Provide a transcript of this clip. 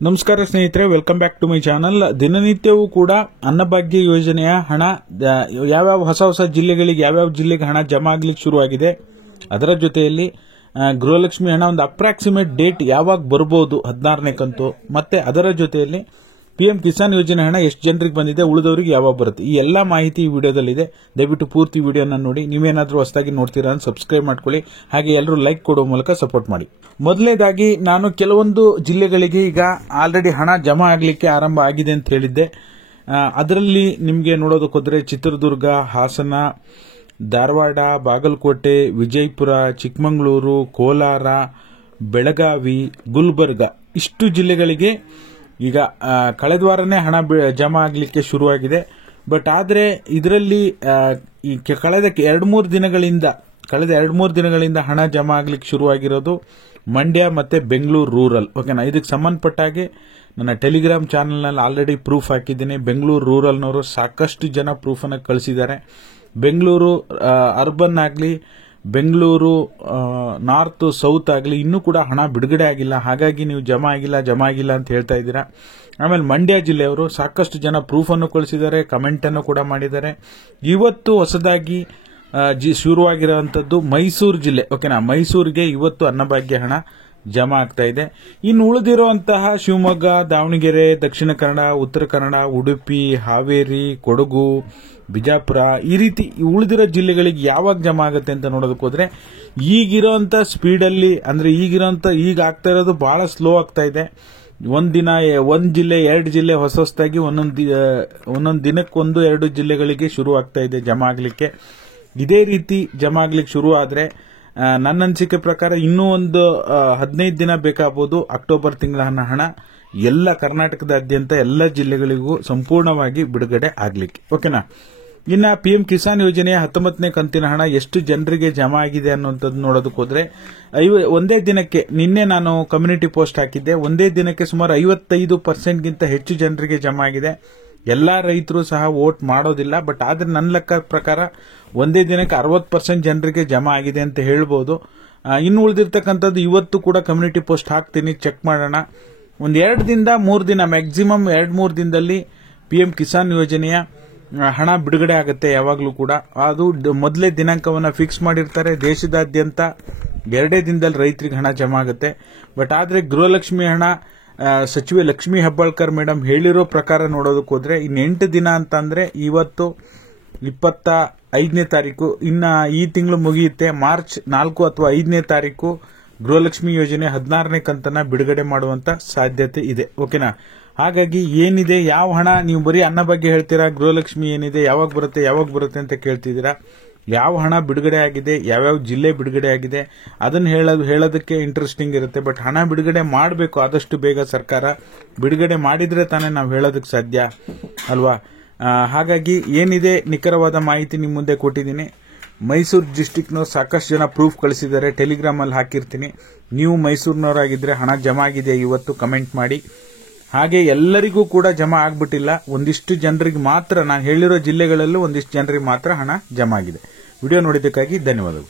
ನಮಸ್ಕಾರ ಸ್ನೇಹಿತರೆ, welcome back to my channel. ದಿನನಿತ್ಯವೂ ಕೂಡ ಅನ್ನಭಾಗ್ಯ ಯೋಜನೆಯ ಹಣ ಯಾವ್ಯಾವ ಹೊಸ ಜಿಲ್ಲೆಗಳಿಗೆ ಯಾವ್ಯಾವ ಜಿಲ್ಲೆಗೆ ಹಣ ಜಮಾ ಆಗ್ಲಿಕ್ಕೆ ಶುರುವಾಗಿದೆ, ಅದರ ಜೊತೆಯಲ್ಲಿ ಗೃಹಲಕ್ಷ್ಮಿ ಹಣ ಒಂದು ಅಪ್ರಾಕ್ಸಿಮೇಟ್ ಡೇಟ್ ಯಾವಾಗ ಬರಬಹುದು 16ನೇ ಕಂತು, ಮತ್ತೆ ಅದರ ಜೊತೆಯಲ್ಲಿ PM ಕಿಸಾನ್ ಯೋಜನೆ ಹಣ ಎಷ್ಟು ಜನರಿಗೆ ಬಂದಿದೆ, ಉಳಿದವರಿಗೆ ಯಾವಾಗ ಬರುತ್ತೆ, ಈ ಎಲ್ಲಾ ಮಾಹಿತಿ ಈ ವಿಡಿಯೋದಲ್ಲಿದೆ. ದಯವಿಟ್ಟು ಪೂರ್ತಿ ವಿಡಿಯೋನ ನೋಡಿ. ನೀವೇನಾದ್ರೂ ಹೊಸದಾಗಿ ನೋಡ್ತೀರಾ ಅಂತ ಸಬ್ಸ್ಕ್ರೈಬ್ ಮಾಡ್ಕೊಳ್ಳಿ. ಹಾಗೆ ಎಲ್ಲರೂ ಲೈಕ್ ಕೊಡೋ ಮೂಲಕ ಸಪೋರ್ಟ್ ಮಾಡಿ. ಮೊದಲನೇದಾಗಿ ನಾನು ಕೆಲವೊಂದು ಜಿಲ್ಲೆಗಳಿಗೆ ಈಗ ಆಲ್ರೆಡಿ ಹಣ ಜಮಾ ಆಗಲಿಕ್ಕೆ ಆರಂಭ ಆಗಿದೆ ಅಂತ ಹೇಳಿದ್ದೆ. ಅದರಲ್ಲಿ ನಿಮಗೆ ನೋಡೋದಕ್ಕೋದ್ರೆ ಚಿತ್ರದುರ್ಗ, ಹಾಸನ, ಧಾರವಾಡ, ಬಾಗಲಕೋಟೆ, ವಿಜಯಪುರ, ಚಿಕ್ಕಮಗಳೂರು, ಕೋಲಾರ, ಬೆಳಗಾವಿ, ಗುಲ್ಬರ್ಗ ಇಷ್ಟು ಜಿಲ್ಲೆಗಳಿಗೆ ಈಗ ಕಳೆದ ವಾರನೇ ಹಣ ಜಮಾ ಆಗಲಿಕ್ಕೆ ಶುರುವಾಗಿದೆ. ಬಟ್ ಆದರೆ ಇದರಲ್ಲಿ ಕಳೆದ 2-3 ದಿನಗಳಿಂದ ಹಣ ಜಮಾ ಆಗ್ಲಿಕ್ಕೆ ಶುರುವಾಗಿರೋದು ಮಂಡ್ಯ ಮತ್ತೆ ಬೆಂಗಳೂರು ರೂರಲ್. ಓಕೆನಾ, ಇದಕ್ಕೆ ಸಂಬಂಧಪಟ್ಟ ಹಾಗೆ ನನ್ನ ಟೆಲಿಗ್ರಾಮ್ ಚಾನೆಲ್ನಲ್ಲಿ ಆಲ್ರೆಡಿ ಪ್ರೂಫ್ ಹಾಕಿದ್ದೀನಿ. ಬೆಂಗಳೂರು ರೂರಲ್ನವರು ಸಾಕಷ್ಟು ಜನ ಪ್ರೂಫ್ ಅನ್ನು ಕಳಿಸಿದ್ದಾರೆ. ಬೆಂಗಳೂರು ಅರ್ಬನ್ ಆಗಲಿ, ಬೆಂಗಳೂರು ನಾರ್ತ್ ಸೌತ್ ಆಗಲಿ ಇನ್ನೂ ಕೂಡ ಹಣ ಬಿಡುಗಡೆ ಆಗಿಲ್ಲ. ಹಾಗಾಗಿ ನೀವು ಜಮಾ ಆಗಿಲ್ಲ ಅಂತ ಹೇಳ್ತಾ ಇದ್ದೀರಾ. ಆಮೇಲೆ ಮಂಡ್ಯ ಜಿಲ್ಲೆಯವರು ಸಾಕಷ್ಟು ಜನ ಪ್ರೂಫ್ ಅನ್ನು ಕಳಿಸಿದ್ದಾರೆ, ಕಮೆಂಟ್ ಅನ್ನು ಕೂಡ ಮಾಡಿದ್ದಾರೆ. ಇವತ್ತು ಹೊಸದಾಗಿ ಶುರುವಾಗಿರುವಂತದ್ದು ಮೈಸೂರು ಜಿಲ್ಲೆ. ಓಕೆನಾ, ಮೈಸೂರಿಗೆ ಇವತ್ತು ಅನ್ನಭಾಗ್ಯ ಹಣ ಜಮಾ ಆಗ್ತಾ ಇದೆ. ಇನ್ನು ಉಳಿದಿರುವಂತಹ ಶಿವಮೊಗ್ಗ, ದಾವಣಗೆರೆ, ದಕ್ಷಿಣ ಕನ್ನಡ, ಉತ್ತರ ಕನ್ನಡ, ಉಡುಪಿ, ಹಾವೇರಿ, ಕೊಡಗು, ಬಿಜಾಪುರ ಈ ರೀತಿ ಉಳಿದಿರೋ ಜಿಲ್ಲೆಗಳಿಗೆ ಯಾವಾಗ ಜಮಾ ಆಗುತ್ತೆ ಅಂತ ನೋಡೋದಕ್ಕೆ ಹೋದ್ರೆ ಈಗಿರೋಂತ ಸ್ಪೀಡಲ್ಲಿ ಅಂದ್ರೆ ಈಗ ಆಗ್ತಾ ಇರೋದು ಬಹಳ ಸ್ಲೋ ಆಗ್ತಾ ಇದೆ. ಒಂದ್ ಜಿಲ್ಲೆ 2 ಜಿಲ್ಲೆ ಹೊಸದಾಗಿ ಒಂದೊಂದು ದಿನಕ್ಕೆ 1-2 ಜಿಲ್ಲೆಗಳಿಗೆ ಶುರು ಆಗ್ತಾ ಇದೆ ಜಮಾ ಆಗ್ಲಿಕ್ಕೆ. ಇದೇ ರೀತಿ ಜಮಾ ಆಗ್ಲಿಕ್ಕೆ ಶುರು ಆದ್ರೆ ನನ್ನ ಅನಿಸಿಕೆ ಪ್ರಕಾರ ಇನ್ನೂ ಒಂದು 15 ದಿನ ಬೇಕಾಗಬಹುದು ಅಕ್ಟೋಬರ್ ತಿಂಗಳ ಹಣ ಎಲ್ಲ ಕರ್ನಾಟಕದಾದ್ಯಂತ ಎಲ್ಲ ಜಿಲ್ಲೆಗಳಿಗೂ ಸಂಪೂರ್ಣವಾಗಿ ಬಿಡುಗಡೆ ಆಗ್ಲಿಕ್ಕೆ. ಓಕೆನಾ, ಇನ್ನ PM ಕಿಸಾನ್ ಯೋಜನೆಯ 19ನೇ ಕಂತಿನ ಹಣ ಎಷ್ಟು ಜನರಿಗೆ ಜಮಾ ಆಗಿದೆ ಅನ್ನುವಂಥದ್ದು ನೋಡೋದಕ್ಕೆ ಹೋದ್ರೆ ಒಂದೇ ದಿನಕ್ಕೆ, ನಿನ್ನೆ ನಾನು ಕಮ್ಯುನಿಟಿ ಪೋಸ್ಟ್ ಹಾಕಿದ್ದೆ, ಒಂದೇ ದಿನಕ್ಕೆ ಸುಮಾರು 55% ಹೆಚ್ಚು ಜನರಿಗೆ ಜಮಾ ಆಗಿದೆ. ಎಲ್ಲಾ ರೈತರು ಸಹ ವೋಟ್ ಮಾಡೋದಿಲ್ಲ, ಬಟ್ ಆದ್ರೆ ನನ್ನ ಲೆಕ್ಕ ಪ್ರಕಾರ ಒಂದೇ ದಿನಕ್ಕೆ 60% ಜನರಿಗೆ ಜಮಾ ಆಗಿದೆ ಅಂತ ಹೇಳ್ಬೋದು. ಇನ್ನು ಉಳಿದಿರ್ತಕ್ಕಂಥದ್ದು ಇವತ್ತು ಕೂಡ ಕಮ್ಯುನಿಟಿ ಪೋಸ್ಟ್ ಹಾಕ್ತೀನಿ, ಚೆಕ್ ಮಾಡೋಣ. ಒಂದು 2-3 ದಿನ ಮ್ಯಾಕ್ಸಿಮಮ್ 2-3 ದಿನದಲ್ಲಿ PM ಕಿಸಾನ್ ಯೋಜನೆಯ ಹಣ ಬಿಡುಗಡೆ ಆಗುತ್ತೆ. ಯಾವಾಗಲೂ ಕೂಡ ಅದು ಮೊದಲೇ ದಿನಾಂಕವನ್ನು ಫಿಕ್ಸ್ ಮಾಡಿರ್ತಾರೆ. ದೇಶದಾದ್ಯಂತ 2 ದಿನದಲ್ಲಿ ರೈತರಿಗೆ ಹಣ ಜಮಾ ಆಗುತ್ತೆ. ಬಟ್ ಆದ್ರೆ ಗೃಹಲಕ್ಷ್ಮಿ ಹಣ ಸಚಿವೆ ಲಕ್ಷ್ಮೀ ಹೆಬ್ಬಾಳ್ಕರ್ ಮೇಡಮ್ ಹೇಳಿರೋ ಪ್ರಕಾರ ನೋಡೋದಕ್ಕೆ ಹೋದ್ರೆ ಇನ್ನು 8 ದಿನ ಅಂತಂದ್ರೆ ಇವತ್ತು 25ನೇ ತಾರೀಕು, ಇನ್ನ ಈ ತಿಂಗಳು ಮುಗಿಯುತ್ತೆ. ಮಾರ್ಚ್ 4 ಅಥವಾ 5ನೇ ತಾರೀಕು ಗೃಹಲಕ್ಷ್ಮಿ ಯೋಜನೆ 16ನೇ ಕಂತನ್ನ ಬಿಡುಗಡೆ ಮಾಡುವಂತ ಸಾಧ್ಯತೆ ಇದೆ. ಓಕೆನಾ, ಹಾಗಾಗಿ ಏನಿದೆ, ಯಾವ ಹಣ, ನೀವು ಬರೀ ಅನ್ನ ಬಗ್ಗೆ ಹೇಳ್ತೀರಾ, ಗೃಹಲಕ್ಷ್ಮಿ ಏನಿದೆ, ಯಾವಾಗ ಬರುತ್ತೆ ಅಂತ ಕೇಳ್ತಿದ್ದೀರಾ. ಯಾವ ಹಣ ಬಿಡುಗಡೆ ಆಗಿದೆ, ಯಾವ್ಯಾವ ಜಿಲ್ಲೆ ಬಿಡುಗಡೆ ಆಗಿದೆ ಅದನ್ನ ಹೇಳೋದಕ್ಕೆ ಇಂಟ್ರೆಸ್ಟಿಂಗ್ ಇರುತ್ತೆ. ಬಟ್ ಹಣ ಬಿಡುಗಡೆ ಮಾಡಬೇಕು, ಆದಷ್ಟು ಬೇಗ ಸರ್ಕಾರ ಬಿಡುಗಡೆ ಮಾಡಿದ್ರೆ ತಾನೇ ನಾವು ಹೇಳೋದಕ್ಕೆ ಸಾಧ್ಯ ಅಲ್ವಾ. ಹಾಗಾಗಿ ಏನಿದೆ ನಿಖರವಾದ ಮಾಹಿತಿ ನಿಮ್ಮ ಮುಂದೆ ಕೊಟ್ಟಿದ್ದೀನಿ. ಮೈಸೂರು ಡಿಸ್ಟಿಕ್ನವ್ರು ಸಾಕಷ್ಟು ಜನ ಪ್ರೂಫ್ ಕಳಿಸಿದ್ದಾರೆ, ಟೆಲಿಗ್ರಾಮ್ ಅಲ್ಲಿ ಹಾಕಿರ್ತೀನಿ. ನೀವು ಮೈಸೂರಿನವರಾಗಿದ್ರೆ ಹಣ ಜಮಾ ಆಗಿದೆ ಇವತ್ತು ಕಮೆಂಟ್ ಮಾಡಿ. ಹಾಗೆ ಎಲ್ಲರಿಗೂ ಕೂಡ ಜಮಾ ಆಗ್ಬಿಟ್ಟಿಲ್ಲ, ಒಂದಿಷ್ಟು ಜನರಿಗೆ ಮಾತ್ರ, ನಾನು ಹೇಳಿರೋ ಜಿಲ್ಲೆಗಳಲ್ಲೂ ಒಂದಿಷ್ಟು ಜನರಿಗೆ ಮಾತ್ರ ಹಣ ಜಮಾ ಆಗಿದೆ. ವಿಡಿಯೋ ನೋಡಿದ್ದಕ್ಕಾಗಿ ಧನ್ಯವಾದಗಳು.